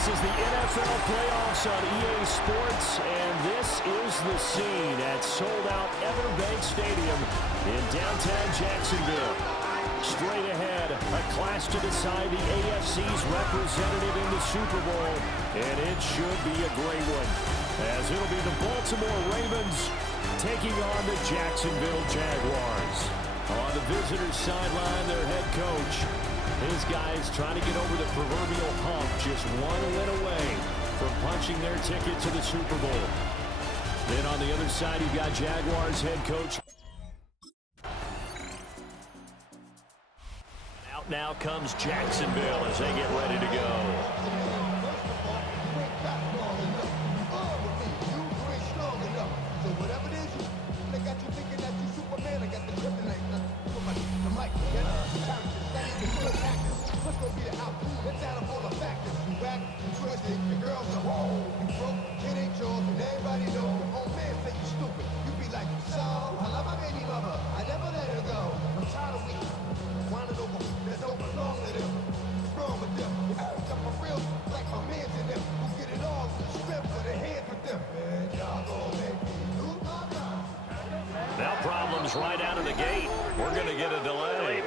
This is the NFL playoffs on EA Sports, and this is the scene at sold-out Everbank Stadium in downtown Jacksonville. Straight ahead, a clash to decide the AFC's representative in the Super Bowl, and it should be a great one, as it'll be the Baltimore Ravens taking on the Jacksonville Jaguars. On the visitors' sideline, their head coach. His guys trying to get over the proverbial hump, just one win away from punching their ticket to the Super Bowl. Then on the other side, you've got Jaguars head coach. Out now comes Jacksonville as they get ready to go. Now problems right out of the gate. We're going to get a delay.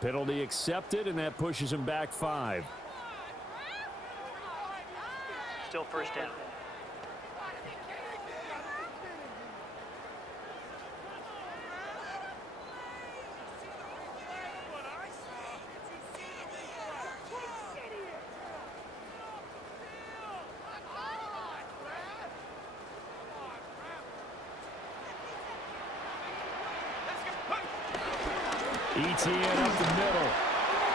Penalty accepted, and that pushes him back 5. Still first down. ETN up the middle.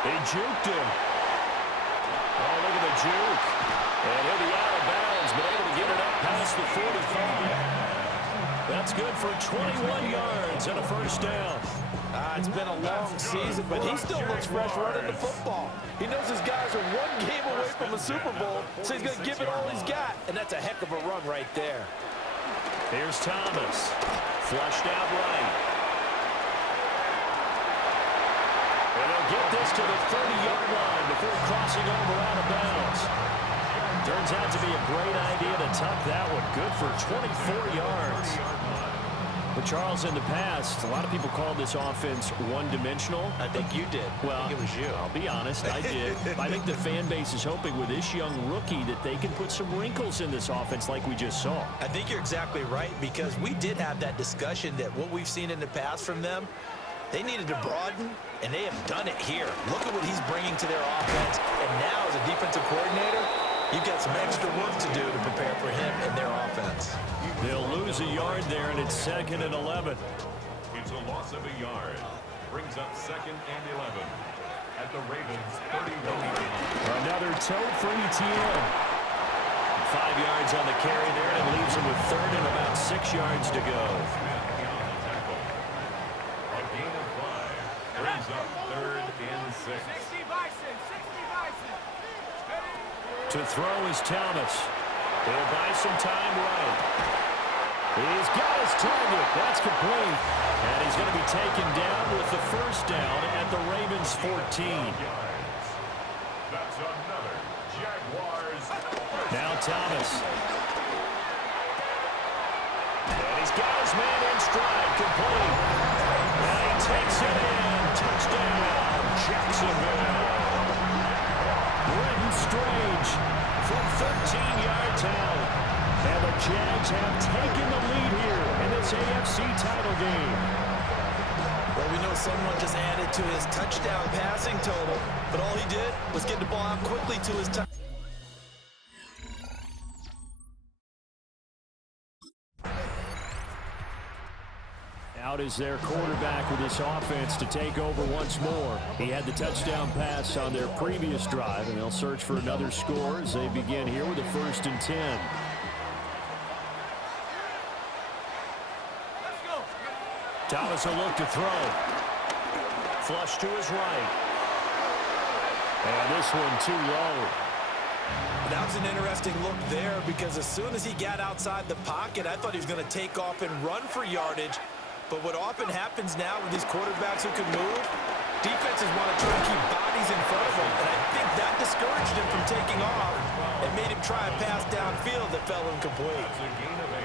They juked him. Oh, look at the juke. And he'll be out of bounds, but able to get it up past the 45. That's good for 21 yards and a first down. It's been a long season, but he still looks fresh running the football. He knows his guys are one game away from a Super Bowl, so he's going to give it all he's got, and that's a heck of a run right there. Here's Thomas. Flushed out right. And they'll get this to the 30-yard line before crossing over out of bounds. Turns out to be a great idea to tuck that one. Good for 24 yards. But, Charles, in the past, a lot of people called this offense one-dimensional. I think you did. Well, I think it was you. I'll be honest, I did. I think the fan base is hoping with this young rookie that they can put some wrinkles in this offense like we just saw. I think you're exactly right, because we did have that discussion that what we've seen in the past from them, they needed to broaden, and they have done it here. Look at what he's bringing to their offense. And now, as a defensive coordinator, you've got some extra work to do to prepare for him and their offense. They'll lose a yard there, and it's 2nd and 11. It's a loss of a yard. Brings up 2nd and 11 at the Ravens' 31. Another tote for ETN. 5 yards on the carry there, and it leaves him with 3rd and about 6 yards to go. A gain of 5 brings up 3rd and 6. To throw is Thomas. He'll buy some time right. He's got his target. That's complete. And he's going to be taken down with the first down at the Ravens' 14. That's another Jaguars. Now Thomas. And he's got his man in stride. Complete. And he takes it in. Touchdown, Jacksonville. Brenton Strange from 13 yards out. And the Jags have taken the lead here in this AFC title game. Well, we know someone just added to his touchdown passing total, but all he did was get the ball out quickly to his touchdown. Out is their quarterback with this offense to take over once more. He had the touchdown pass on their previous drive, and they'll search for another score as they begin here with a 1st and 10. Thomas will look to throw. Flush to his right. And this one too low. That was an interesting look there, because as soon as he got outside the pocket, I thought he was going to take off and run for yardage. But what often happens now with these quarterbacks who can move, defenses want to try to keep bodies in front of them, and I think that discouraged him from taking off and made him try a pass downfield that fell incomplete.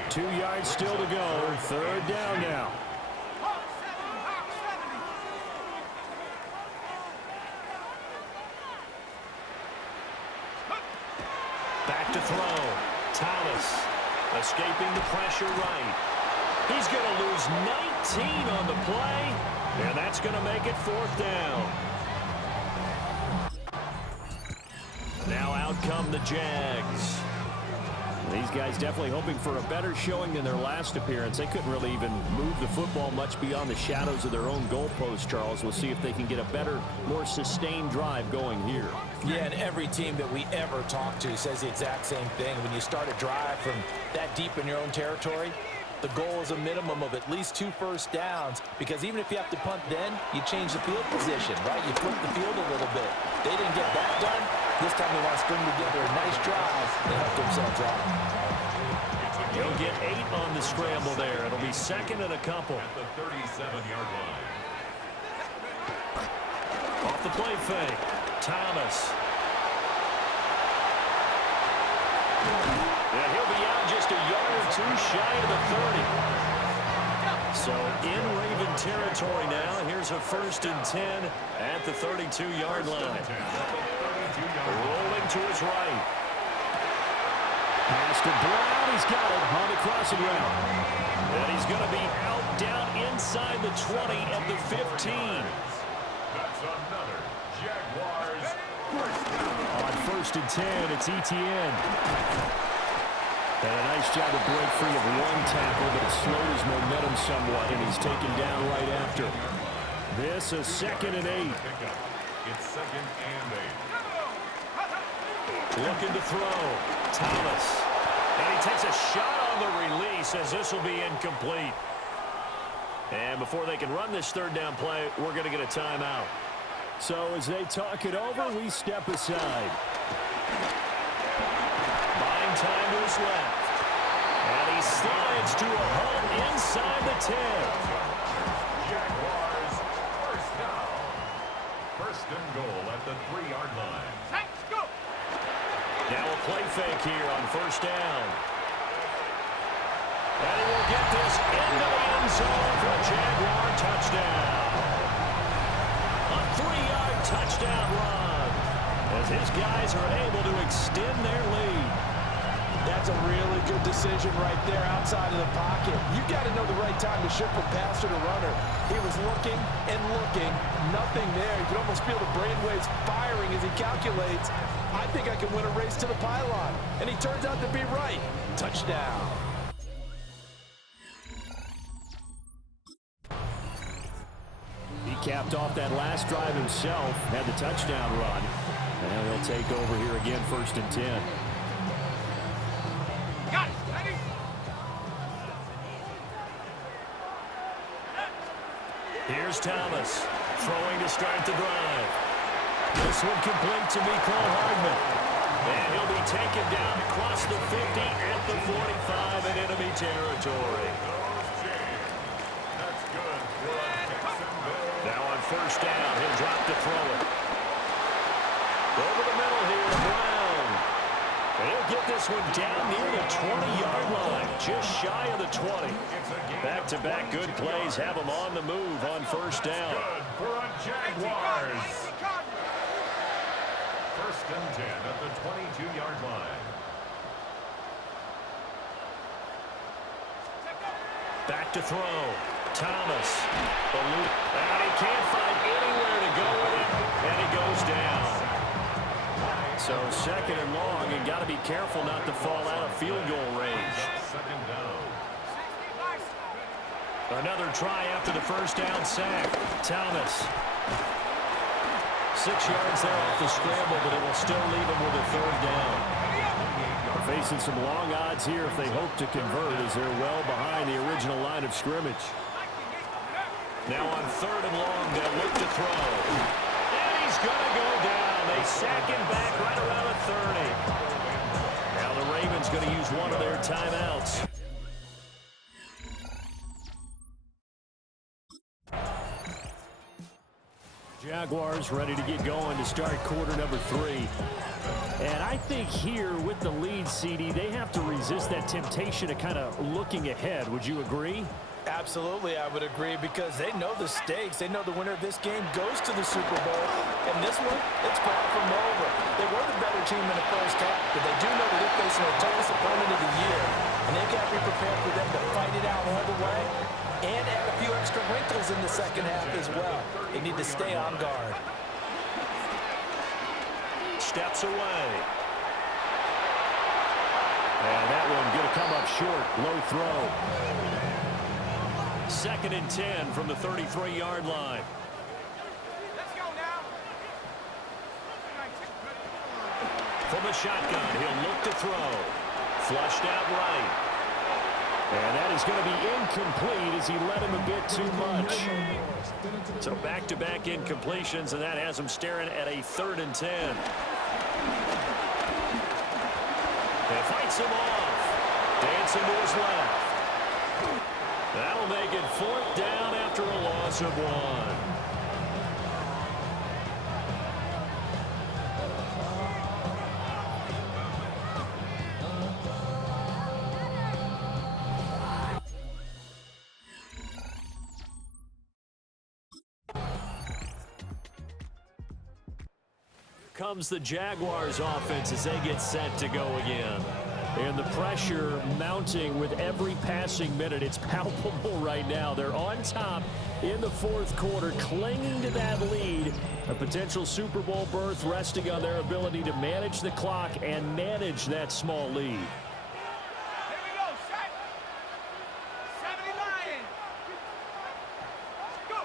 2 yards still to go. Third down now. Back to throw. Thomas escaping the pressure right. He's going to lose 19 on the play, and that's going to make it fourth down. Now out come the Jags. These guys definitely hoping for a better showing than their last appearance. They couldn't really even move the football much beyond the shadows of their own goalpost, Charles. We'll see if they can get a better, more sustained drive going here. Yeah, and every team that we ever talk to says the exact same thing. When you start a drive from that deep in your own territory, the goal is a minimum of at least 2 first downs, because even if you have to punt then, you change the field position, right? You flip the field a little bit. They didn't get that done. This time they want to string together a nice drive and help themselves out. He'll get 8 on the scramble there. It'll be second and a couple. At the 37-yard line. Off the play fake. Thomas. And he'll be out just a yard or 2 shy of the 30. So in Raven territory now. Here's a 1st and 10 at the 32-yard line. Rolling to his right. Pass to Brown. He's got it on the crossing route. And he's going to be out down inside the 20 at the 15. That's another Jaguars first down. On 1st and 10, it's Etienne. And a nice job to break free of one tackle, but it slowed his momentum somewhat, and he's taken down right after. This is 2nd and 8. It's 2nd and 8. Looking to throw. Thomas. And he takes a shot on the release as this will be incomplete. And before they can run this 3rd down play, we're going to get a timeout. So as they talk it over, we step aside. Buying time to his left. And he slides to a hole inside the 10. Jaguars first down. 1st and goal at the 3-yard line. Now a play fake here on 1st down. And he will get this into the end zone for a Jaguar touchdown. A 3-yard touchdown run as his guys are able to extend their lead. That's a really good decision right there outside of the pocket. You got to know the right time to shift from passer to runner. He was looking and looking, nothing there. You can almost feel the brainwaves firing as he calculates, I think I can win a race to the pylon. And he turns out to be right. Touchdown. He capped off that last drive himself, had the touchdown run. And he'll take over here again, 1st and 10. Here's Thomas, throwing to start the drive. This one complete to Mecole Hardman. And he'll be taken down across the 50 at the 45 in enemy territory. That's good for Jacksonville. Now on 1st down, he'll drop to throw it. Over the middle here, Brown. And he'll get this one down near the 20-yard line, just shy of the 20. Back-to-back good plays have him on the move on 1st down. Good for a Jaguars. 1st and 10 at the 22-yard line. Back to throw. Thomas. And he can't find anywhere to go with it, and he goes down. So 2nd and long, and got to be careful not to fall out of field goal range. 2nd down. Another try after the 1st down sack. Thomas. 6 yards there off the scramble, but it will still leave him with a 3rd down. They're facing some long odds here if they hope to convert, as they're well behind the original line of scrimmage. Now on 3rd and long, they'll look to throw. And he's going to go down. They sack him back right around the 30. Now the Ravens going to use one of their timeouts. Jaguars ready to get going to start quarter number 3. And I think here with the lead, CD, they have to resist that temptation of kind of looking ahead. Would you agree? Absolutely, I would agree, because they know the stakes. They know the winner of this game goes to the Super Bowl. And this one, it's far from over. They were the better team in the first half, but they do know that they're facing their toughest opponent of the year. And they've got to be prepared for them to fight it out all the way and add a few extra wrinkles in the second half as well. They need to stay on guard. Steps away. And that one going to come up short. Low throw. 2nd and 10 from the 33-yard line. Let's go now. From the shotgun, he'll look to throw. Flushed out right. And that is going to be incomplete as he led him a bit too much. So back-to-back incompletions, and that has him staring at a 3rd and 10. And fights him off. Dancing to his left. That'll make it 4th down after a loss of 1. Comes the Jaguars offense as they get set to go again. And the pressure mounting with every passing minute. It's palpable right now. They're on top in the 4th quarter, clinging to that lead. A potential Super Bowl berth resting on their ability to manage the clock and manage that small lead. Here we go, set. 79. Go.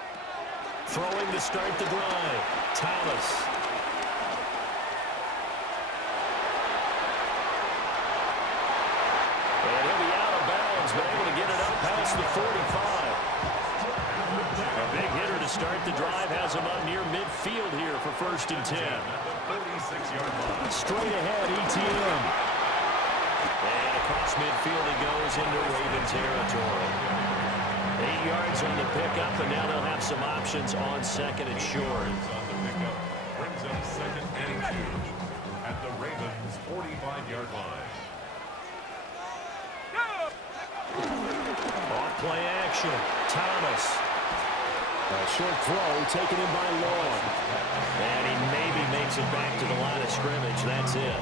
Throwing to start the drive. Thomas. Been able to get it up past the 45. A big hitter to start the drive has him up near midfield here for 1st and 10. Straight ahead, ETN. And across midfield he goes into Raven territory. 8 yards on the pickup, and now they'll have some options on 2nd and short. On the pickup brings up 2nd and 2 at the Ravens' 45-yard line. Off-play action. Thomas. A short throw taken in by Long. And he maybe makes it back to the line of scrimmage. That's it.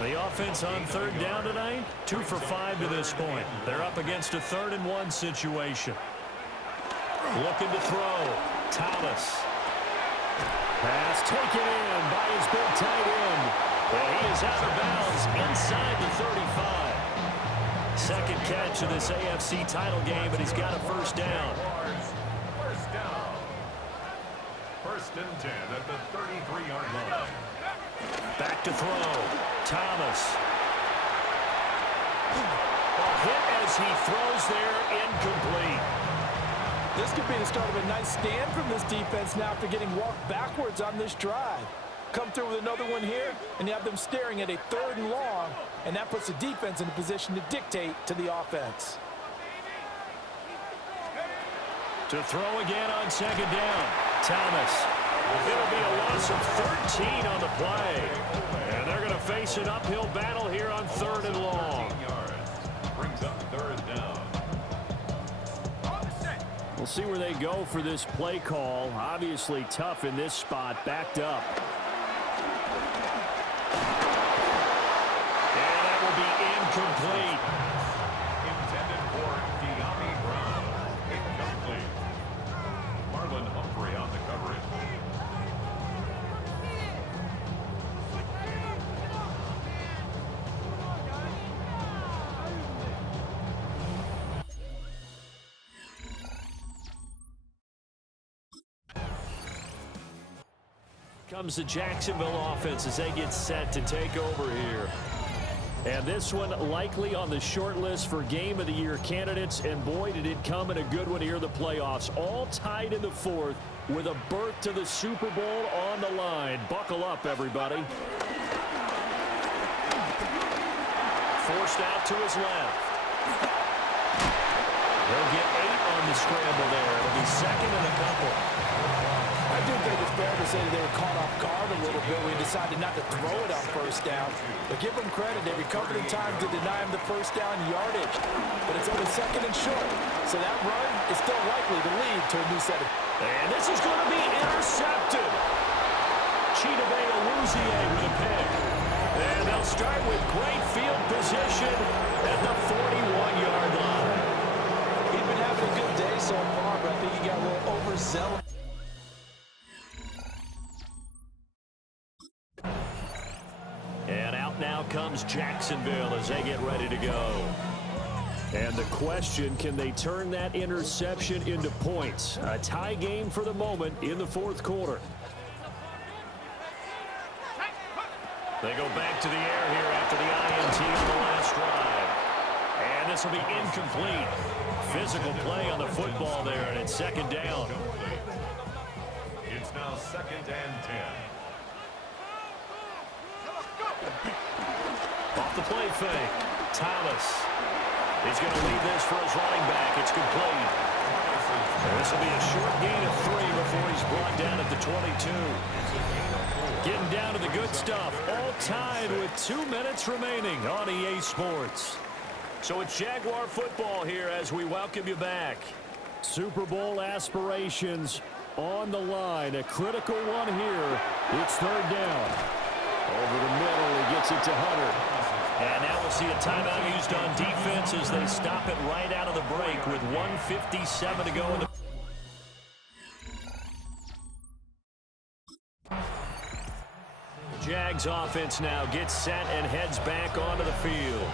The offense on 3rd down tonight, 2 for 5 to this point. They're up against a 3rd and 1 situation. Looking to throw. Thomas. Pass taken in by his big tight end. And he is out of bounds inside the 35. 2nd catch of this AFC title game, and he's got a 1st down. First down. 1st and 10 at the 33-yard line. Back to throw. Thomas. A hit as he throws there, incomplete. This could be the start of a nice stand from this defense now after getting walked backwards on this drive. Come through with another one here, and you have them staring at a 3rd and long, and that puts the defense in a position to dictate to the offense. To throw again on 2nd down. Thomas. It'll be a loss of 13 on the play. And they're going to face an uphill battle here on 3rd and long. Brings up 3rd down. We'll see where they go for this play call. Obviously tough in this spot, backed up. And that will be incomplete. Intended for De'Ami Brown. Incomplete. Marlon Humphrey on the coverage. Comes the Jacksonville offense as they get set to take over here. And this one likely on the short list for Game of the Year candidates. And boy, did it come in a good one here, the playoffs. All tied in the 4th with a berth to the Super Bowl on the line. Buckle up, everybody. Forced out to his left. He'll get 8 on the scramble there. It'll be 2nd and a couple. I do think it's fair to say that they were caught off guard a little bit when he decided not to throw it on first down. But give them credit. They recovered in time to deny him the first down yardage. But it's only second and short. So that run is still likely to lead to a new set of... And this is going to be intercepted. Chidobe Awuzie with a pick. And they'll start with great field position at the 41-yard line. He's been having a good day so far, but I think he got a little overzealous. And out now comes Jacksonville as they get ready to go. And the question, can they turn that interception into points? A tie game for the moment in the fourth quarter. They go back to the air here after the INT on the last drive. And this will be incomplete. Physical play on the football there, and it's second down. It's now second and 10. Off the play fake. Thomas. He's going to lead this for his running back. It's complete. And this will be a short gain of 3 before he's brought down at the 22. Getting down to the good stuff. All tied with 2 minutes remaining on EA Sports. So it's Jaguar football here as we welcome you back. Super Bowl aspirations on the line. A critical one here. It's third down. Over the middle, he gets it to Hunter. And now we'll see a timeout used on defense as they stop it right out of the break with 1:57 to go in the... Jags offense now gets set and heads back onto the field.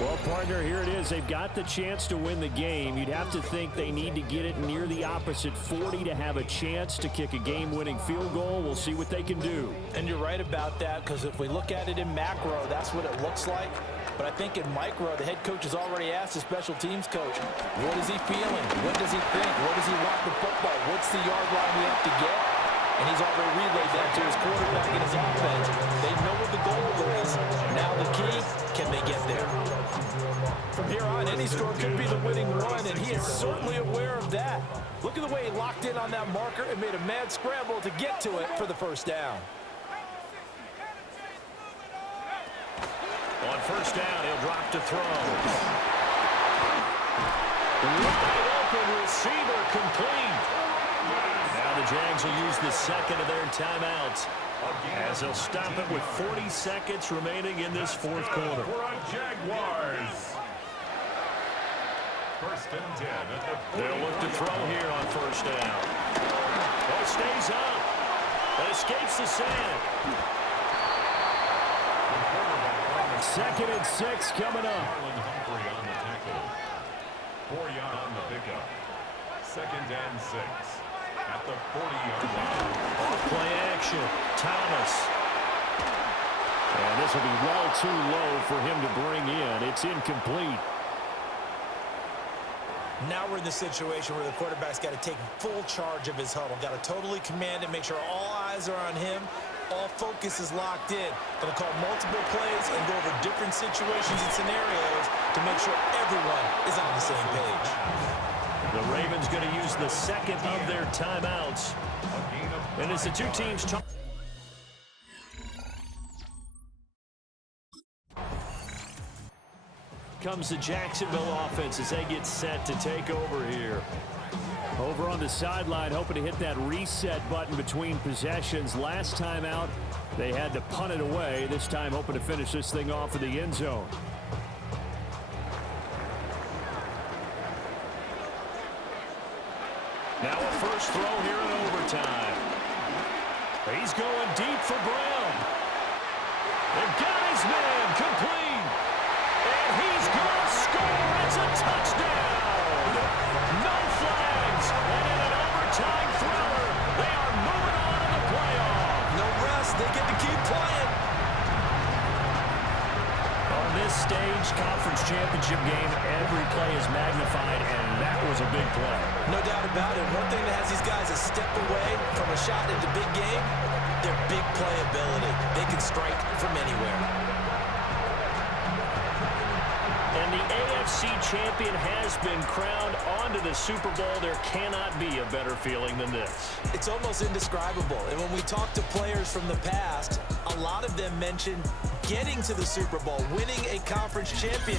Well, partner, here it is. They've got the chance to win the game. You'd have to think they need to get it near the opposite 40 to have a chance to kick a game-winning field goal. We'll see what they can do. And you're right about that, because if we look at it in macro, that's what it looks like. But I think in micro, the head coach has already asked the special teams coach, what is he feeling? What does he think? Where does he want the football? What's the yard line we have to get? And he's already relayed that to his quarterback and his offense. They know what the goal is. Now the key, can they get there? From here on, any score could be the winning run, and he is certainly aware of that. Look at the way he locked in on that marker and made a mad scramble to get to it for the first down. On first down, he'll drop to throw. Wide open receiver complete. Now the Jags will use the second of their timeouts as they'll stop it with 40 seconds remaining in this fourth quarter. For our Jaguars. First and 10 at the... They'll look to throw here on first down. Oh, stays up. But escapes the sack. Second and 6 coming up. Humphrey on the tackle. 4 yards on the pickup. Second and 6 at the 40-yard line. Off play action. Thomas. And this will be well too low for him to bring in. It's incomplete. Now we're in the situation where the quarterback's got to take full charge of his huddle. Got to totally command it, make sure all eyes are on him. All focus is locked in. Going to call multiple plays and go over different situations and scenarios to make sure everyone is on the same page. The Ravens going to use the second of their timeouts. And as the two teams talk. Comes the Jacksonville offense as they get set to take over here. Over on the sideline, hoping to hit that reset button between possessions. Last time out, they had to punt it away. This time, hoping to finish this thing off in the end zone. Now a first throw here in overtime. He's going deep for Brown. They've got his man complete. And he's going to score. It's a touchdown. No flags. And in an overtime thriller, they are moving on in the playoff. No rest. They get to keep playing. On this stage, conference championship game, every play is magnified, and that was a big play. No doubt about it. One thing that has these guys a step away from a shot into big game, their big playability. They can strike from anywhere. And the AFC AFC champion has been crowned. On to the Super Bowl. There cannot be a better feeling than this. It's almost indescribable. And when we talk to players from the past, a lot of them mention getting to the Super Bowl, winning a conference championship.